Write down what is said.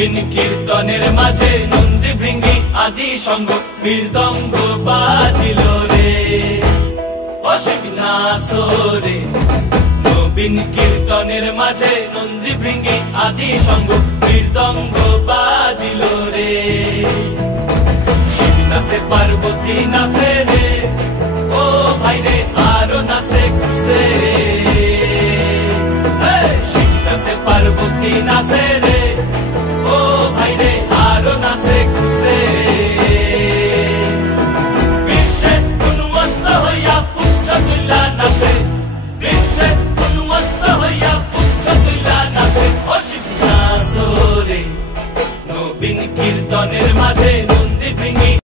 নবীন কীর্তনের মাঝে নন্দী ভৃঙ্গি আদি সঙ্গ মৃদঙ্গ বাজিল রে অসিক নাসরে। নবীন কীর্তনের মাঝে নন্দী ভৃঙ্গি আদি সঙ্গ মৃদঙ্গ বাজিল রে। শিব নাচে পার্বতী নাচে